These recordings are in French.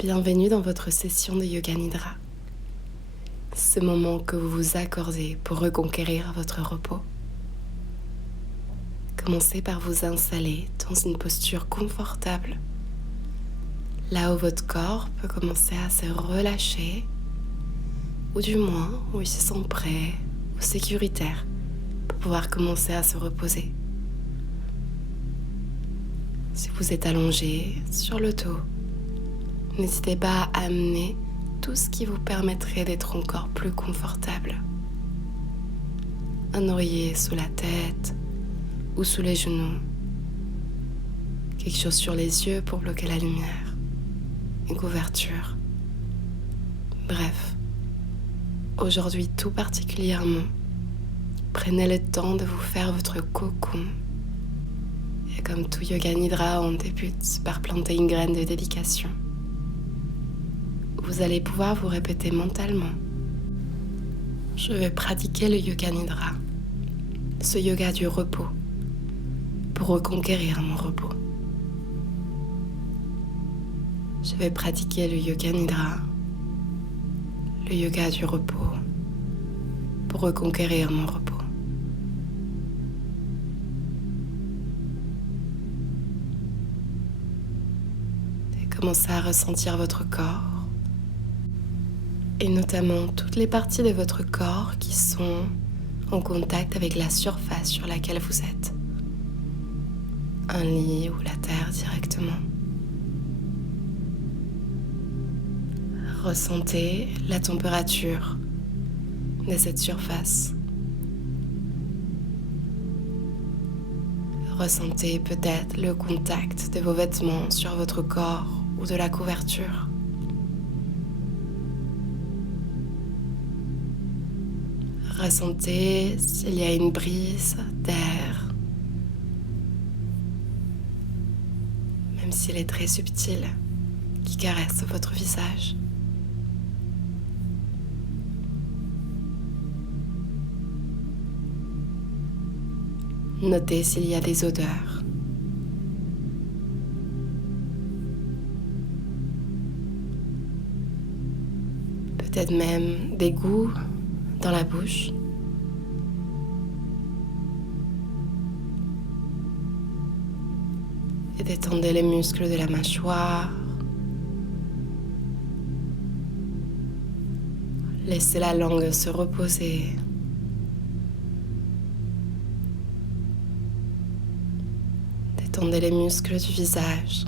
Bienvenue dans votre session de Yoga Nidra. Ce moment que vous vous accordez pour reconquérir votre repos. Commencez par vous installer dans une posture confortable, là où votre corps peut commencer à se relâcher, ou du moins où il se sent prêt ou sécuritaire pour pouvoir commencer à se reposer. Si vous êtes allongé sur le dos, n'hésitez pas à amener tout ce qui vous permettrait d'être encore plus confortable. Un oreiller sous la tête ou sous les genoux. Quelque chose sur les yeux pour bloquer la lumière. Une couverture. Bref, aujourd'hui tout particulièrement, prenez le temps de vous faire votre cocon. Et comme tout Yoga Nidra, on débute par planter une graine de dédication. Vous allez pouvoir vous répéter mentalement. Je vais pratiquer le Yoga Nidra, ce yoga du repos, pour reconquérir mon repos. Je vais pratiquer le Yoga Nidra, le yoga du repos, pour reconquérir mon repos. Et commencez à ressentir votre corps. Et notamment toutes les parties de votre corps qui sont en contact avec la surface sur laquelle vous êtes. Un lit ou la terre directement. Ressentez la température de cette surface. Ressentez peut-être le contact de vos vêtements sur votre corps ou de la couverture. Ressentez s'il y a une brise d'air, même s'il est très subtil, qui caresse votre visage. Notez s'il y a des odeurs. Peut-être même des goûts dans la bouche. Et détendez les muscles de la mâchoire. Laissez la langue se reposer. Détendez les muscles du visage.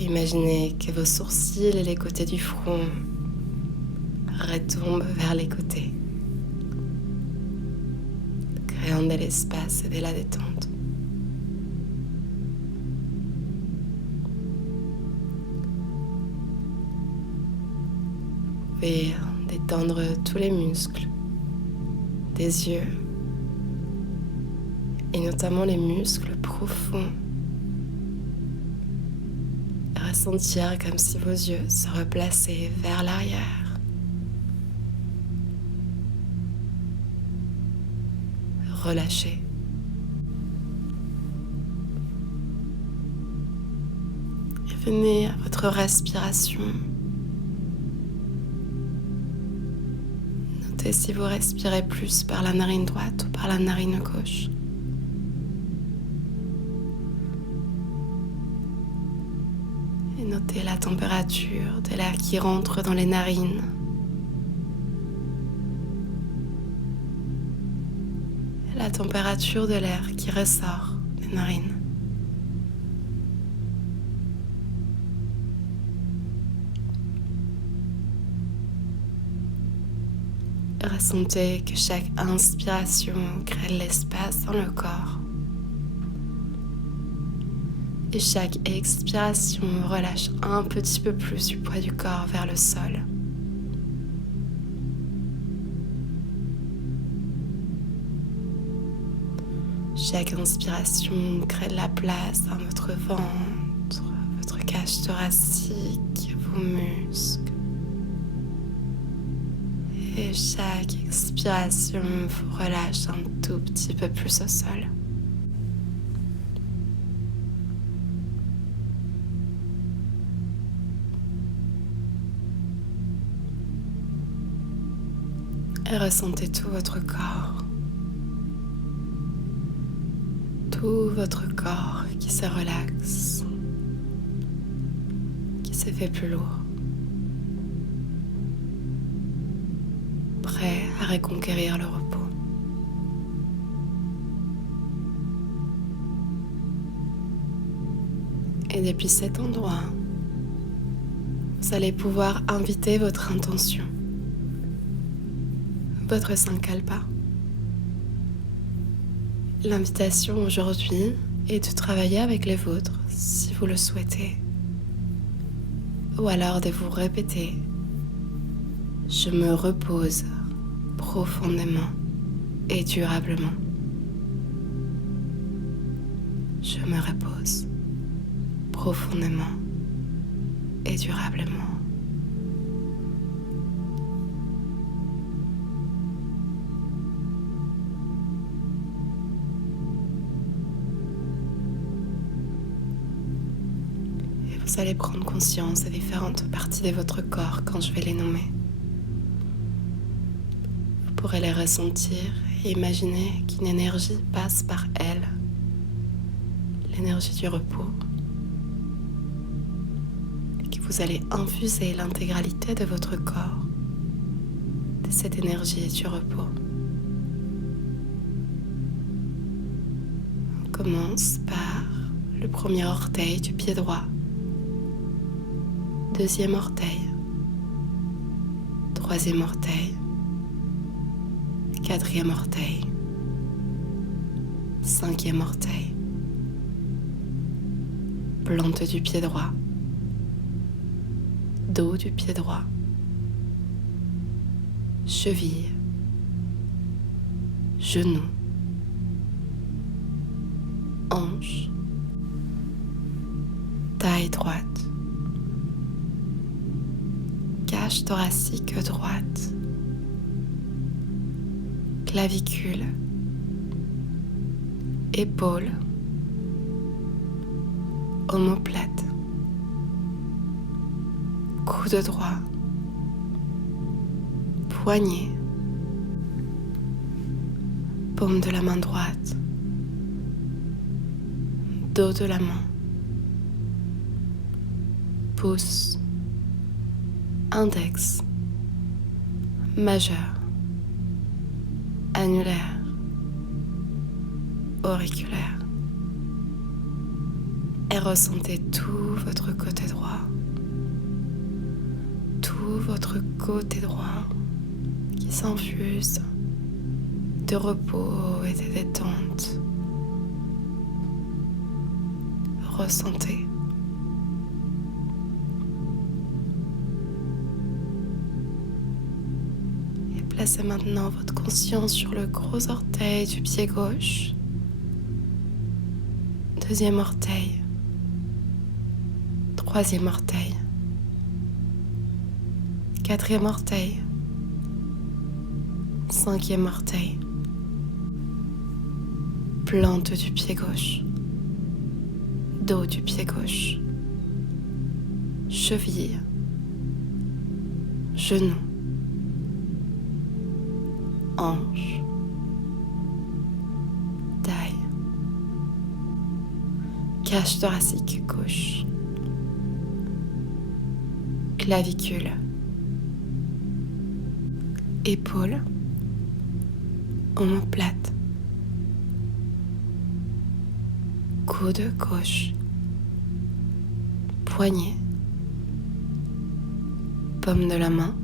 Imaginez que vos sourcils et les côtés du front retombent vers les côtés, créant de l'espace et de la détente. Vous pouvez détendre tous les muscles des yeux et notamment les muscles profonds. Ressentir comme si vos yeux se replaçaient vers l'arrière. Relâchez. Et venez à votre respiration. Notez si vous respirez plus par la narine droite ou par la narine gauche. Notez la température de l'air qui rentre dans les narines. Et la température de l'air qui ressort des narines. Ressentez que chaque inspiration crée de l'espace dans le corps. Et chaque expiration relâche un petit peu plus du poids du corps vers le sol. Chaque inspiration crée de la place dans votre ventre, votre cage thoracique, vos muscles. Et chaque expiration vous relâche un tout petit peu plus au sol. Et ressentez tout votre corps. Tout votre corps qui se relaxe, qui se fait plus lourd. Prêt à reconquérir le repos. Et depuis cet endroit, vous allez pouvoir inviter votre intention, votre Sankalpa. L'invitation aujourd'hui est de travailler avec les vôtres si vous le souhaitez. Ou alors de vous répéter « Je me repose profondément et durablement. Je me repose profondément et durablement. » Et vous allez prendre conscience des différentes parties de votre corps quand je vais les nommer. Vous pourrez les ressentir et imaginer qu'une énergie passe par elles, l'énergie du repos. Vous allez infuser l'intégralité de votre corps de cette énergie du repos. On commence par le premier orteil du pied droit, deuxième orteil, troisième orteil, quatrième orteil, cinquième orteil, plante du pied droit, dos du pied droit, cheville, genou, hanche, taille droite, cage thoracique droite, clavicule, épaule, omoplate, coude droit, poignet, paume de la main droite, dos de la main, pouce, index, majeur, annulaire, auriculaire. Et ressentez tout votre côté droit. Tout votre côté droit qui s'infuse de repos et de détente. Ressentez. Et placez maintenant votre conscience sur le gros orteil du pied gauche, deuxième orteil, troisième orteil, quatrième orteil, cinquième orteil, plante du pied gauche, dos du pied gauche, cheville, genou, hanche, taille, cage thoracique gauche, clavicule, épaule, omoplate, coude gauche, poignet, paume de la main,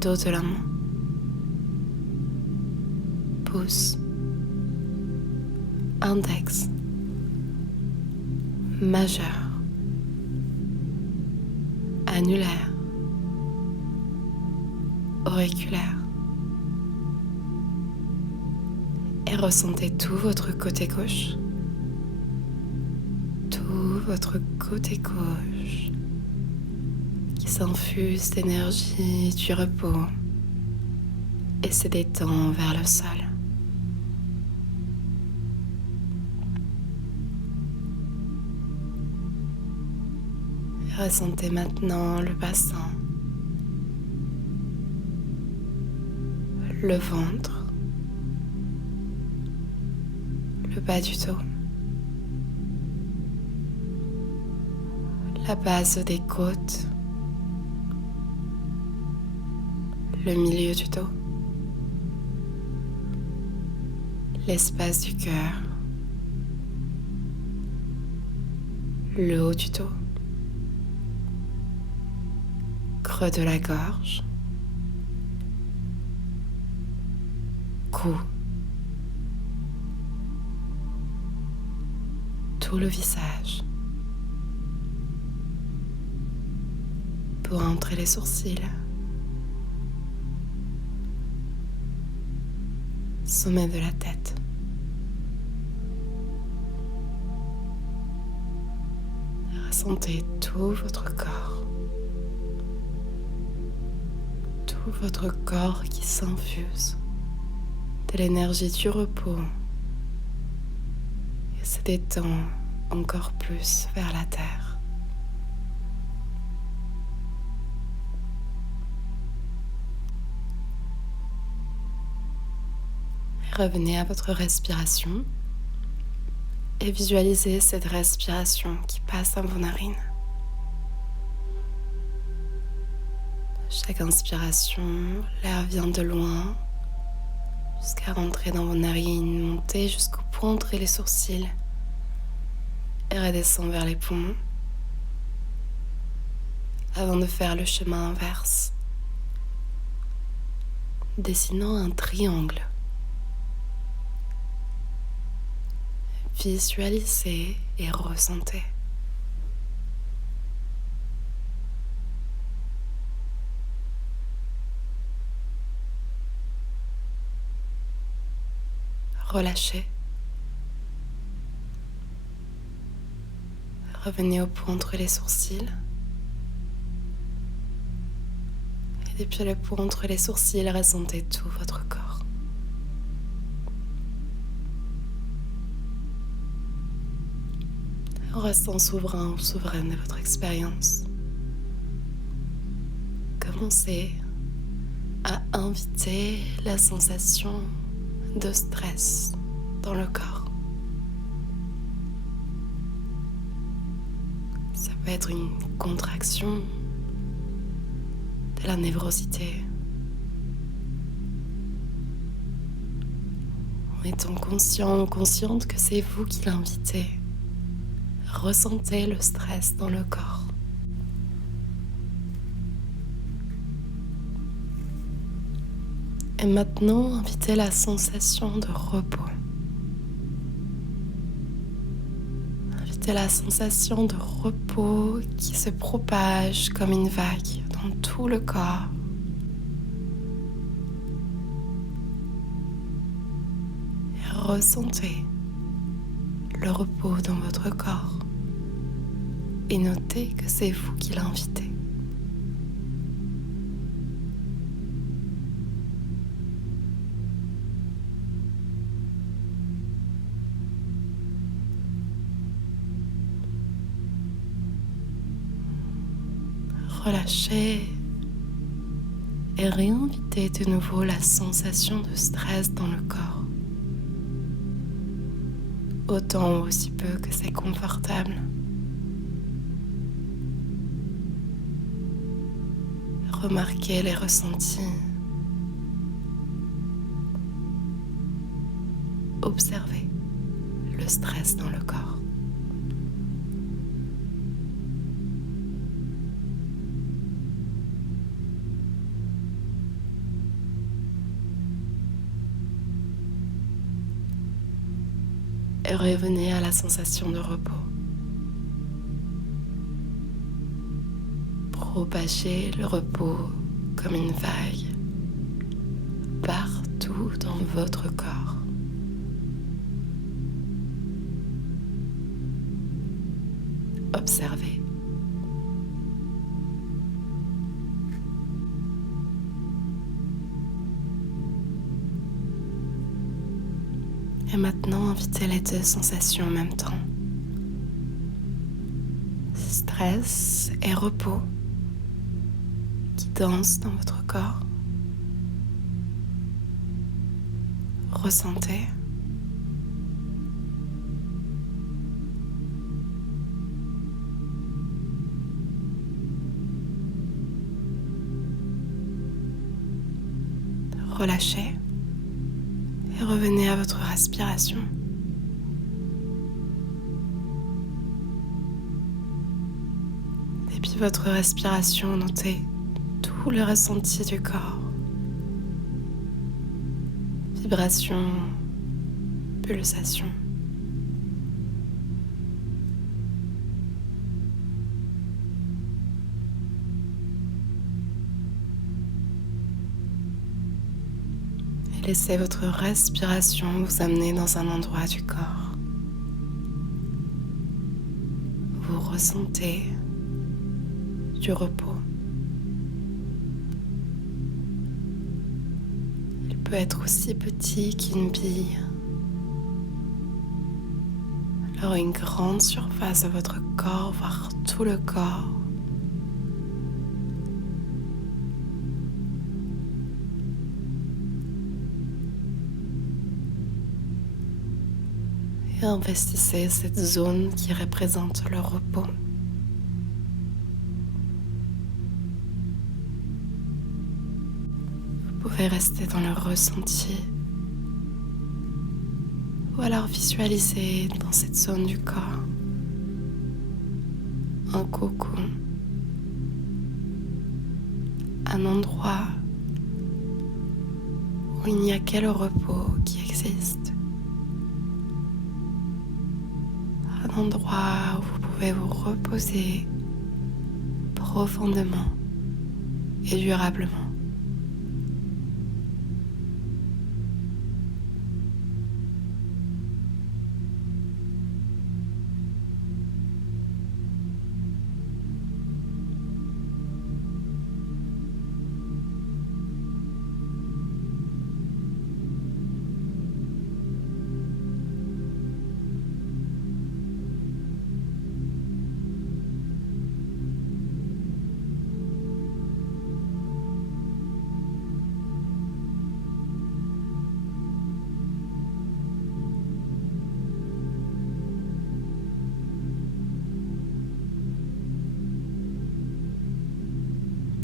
dos de la main, pouce, index, majeur, annulaire, auriculaire. Et ressentez tout votre côté gauche, tout votre côté gauche qui s'infuse d'énergie du repos et se détend vers le sol. Et ressentez maintenant le bassin, le ventre, le bas du dos, la base des côtes, le milieu du dos, l'espace du cœur, le haut du dos, creux de la gorge, cou, tout le visage. Pour entrer les sourcils, sommet de la tête. Ressentez tout votre corps. Tout votre corps qui s'infuse de l'énergie du repos et se détend encore plus vers la terre. Revenez à votre respiration et visualisez cette respiration qui passe dans vos narines. Chaque inspiration, l'air vient de loin jusqu'à rentrer dans vos narines, monter jusqu'au point entre les sourcils et redescend vers les poumons avant de faire le chemin inverse, dessinant un triangle. Visualisez et ressentez. Relâchez. Revenez au point entre les sourcils. Et depuis le point entre les sourcils, ressentez tout votre corps. En restant souverain ou souveraine de votre expérience, commencez à inviter la sensation de stress dans le corps. Ça peut être une contraction de la névrosité. En étant conscient ou consciente que c'est vous qui l'invitez, ressentez le stress dans le corps. Et maintenant, invitez la sensation de repos. Invitez la sensation de repos qui se propage comme une vague dans tout le corps. Et ressentez le repos dans votre corps. Et notez que c'est vous qui l'invitez. Relâchez et réinvitez de nouveau la sensation de stress dans le corps. Autant ou aussi peu que c'est confortable. Remarquez les ressentis. Observez le stress dans le corps. Et revenez à la sensation de repos. Propagez le repos comme une vague partout dans votre corps. Observez. Et maintenant, invitez les deux sensations en même temps. Stress et repos qui dansent dans votre corps. ressentez. Relâchez et revenez à votre respiration. Depuis votre respiration, notez tout le ressenti du corps. Vibrations, pulsations. Et laissez votre respiration vous amener dans un endroit du corps. Vous ressentez du repos. Il peut être aussi petit qu'une bille. Alors une grande surface de votre corps, voire tout le corps. Et investissez cette zone qui représente le repos. Vous pouvez rester dans le ressenti ou alors visualiser dans cette zone du corps un cocon, un endroit où il n'y a que le repos qui existe, un endroit où vous pouvez vous reposer profondément et durablement.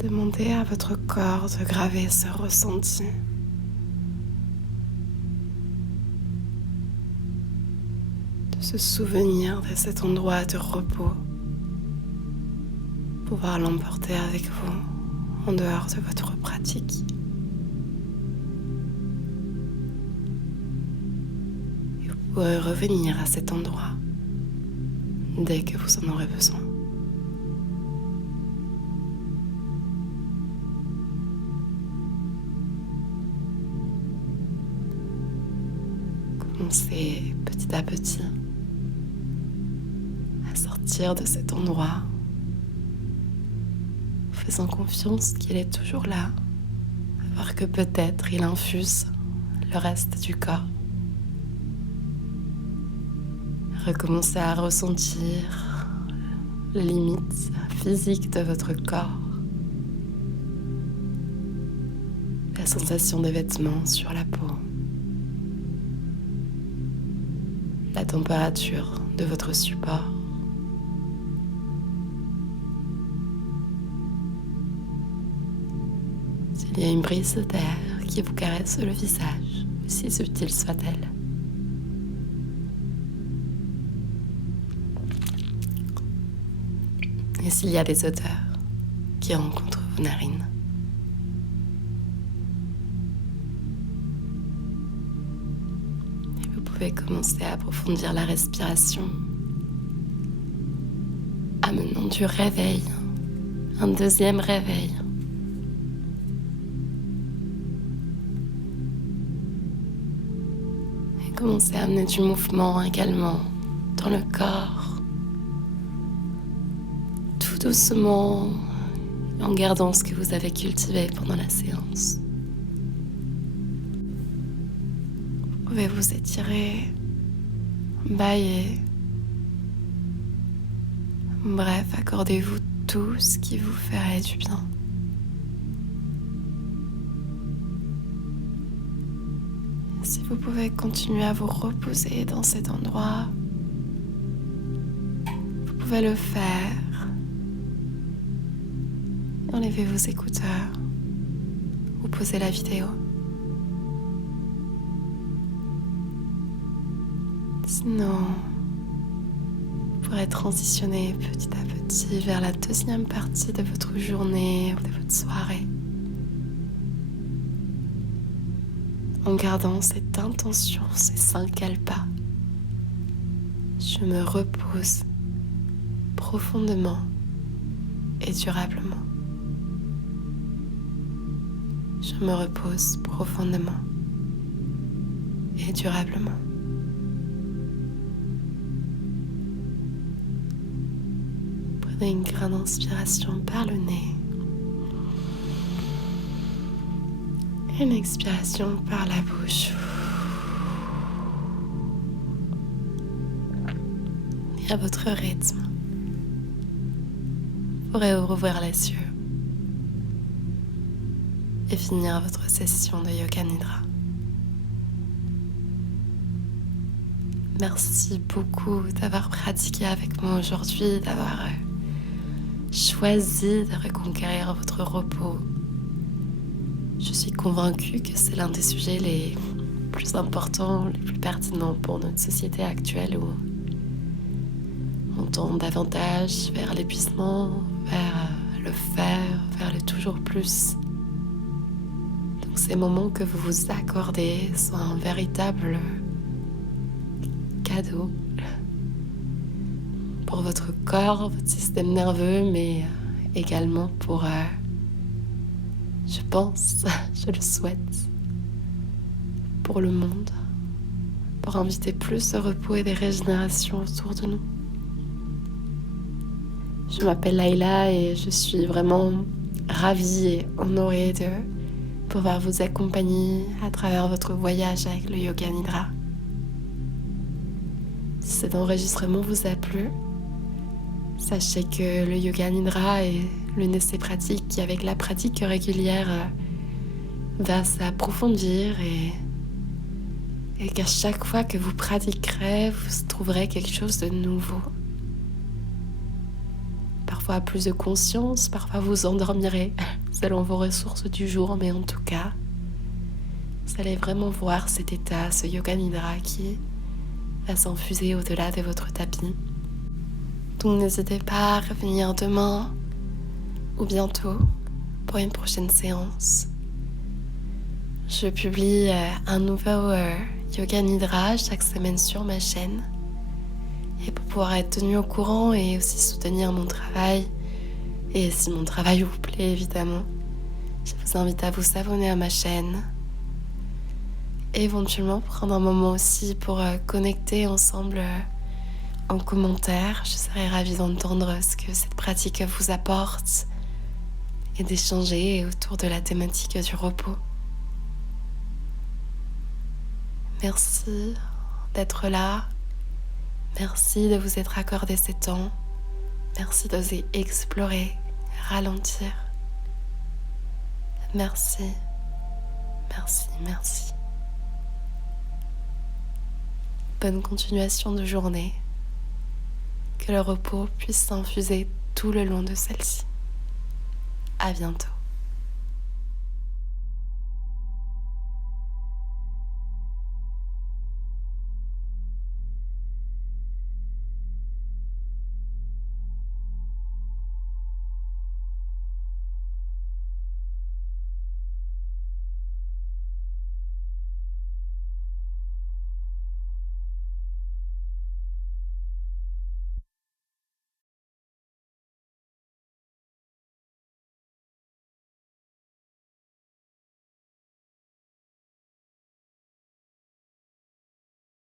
Demandez à votre corps de graver ce ressenti. De se souvenir de cet endroit de repos. Pouvoir l'emporter avec vous en dehors de votre pratique. Et vous pourrez revenir à cet endroit dès que vous en aurez besoin. Commencez petit à petit à sortir de cet endroit, faisant confiance qu'il est toujours là, à voir que peut-être il infuse le reste du corps. Recommencez à ressentir les limites physiques de votre corps, la sensation des vêtements sur la peau, la température de votre support. S'il y a une brise d'air qui vous caresse le visage, aussi subtile soit-elle. Et s'il y a des odeurs qui rencontrent vos narines. Et vous pouvez commencer à approfondir la respiration, amenant du réveil, un deuxième réveil. Et commencez à amener du mouvement également dans le corps, tout doucement, en gardant ce que vous avez cultivé pendant la séance. Vous pouvez vous étirer, bâiller. Bref, accordez-vous tout ce qui vous ferait du bien. Si vous pouvez continuer à vous reposer dans cet endroit. Vous pouvez le faire. Enlevez vos écouteurs ou posez la vidéo. Sinon, vous pourrez transitionner petit à petit vers la deuxième partie de votre journée ou de votre soirée, en gardant cette intention, ces 5 kalpas. Je me repose profondément et durablement. Je me repose profondément et durablement. Prenez une grande inspiration par le nez. Et une expiration par la bouche. Et à votre rythme, vous pourrez rouvrir les yeux et finir votre session de Yoga Nidra. Merci beaucoup d'avoir pratiqué avec moi aujourd'hui, d'avoir choisi de reconquérir votre repos. Je suis convaincue que c'est l'un des sujets les plus importants, les plus pertinents pour notre société actuelle où on tend davantage vers l'épuisement, vers le faire, vers le toujours plus. Donc ces moments que vous vous accordez sont un véritable cadeau pour votre corps, votre système nerveux, mais également pour, je pense, je le souhaite, pour le monde, pour inviter plus de repos et de régénération autour de nous. Je m'appelle Laïla et je suis vraiment ravie et honorée de pouvoir vous accompagner à travers votre voyage avec le Yoga Nidra. Si cet enregistrement vous a plu, sachez que le Yoga Nidra est l'une de ces pratiques qui, avec la pratique régulière, va s'approfondir et qu'à chaque fois que vous pratiquerez, vous trouverez quelque chose de nouveau. Parfois plus de conscience, parfois vous endormirez selon vos ressources du jour, mais en tout cas, vous allez vraiment voir cet état, ce Yoga Nidra qui va s'infuser au-delà de votre tapis. Donc n'hésitez pas à revenir demain ou bientôt pour une prochaine séance. Je publie un nouveau Yoga Nidra chaque semaine sur ma chaîne. Et pour pouvoir être tenu au courant et aussi soutenir mon travail, et si mon travail vous plaît évidemment, je vous invite à vous abonner à ma chaîne. Et éventuellement prendre un moment aussi pour connecter ensemble en commentaire. Je serais ravie d'entendre ce que cette pratique vous apporte et d'échanger autour de la thématique du repos. Merci d'être là. Merci de vous être accordé ces temps. Merci d'oser explorer, ralentir. Merci, merci, merci. Bonne continuation de journée. Que le repos puisse s'infuser tout le long de celle-ci. À bientôt.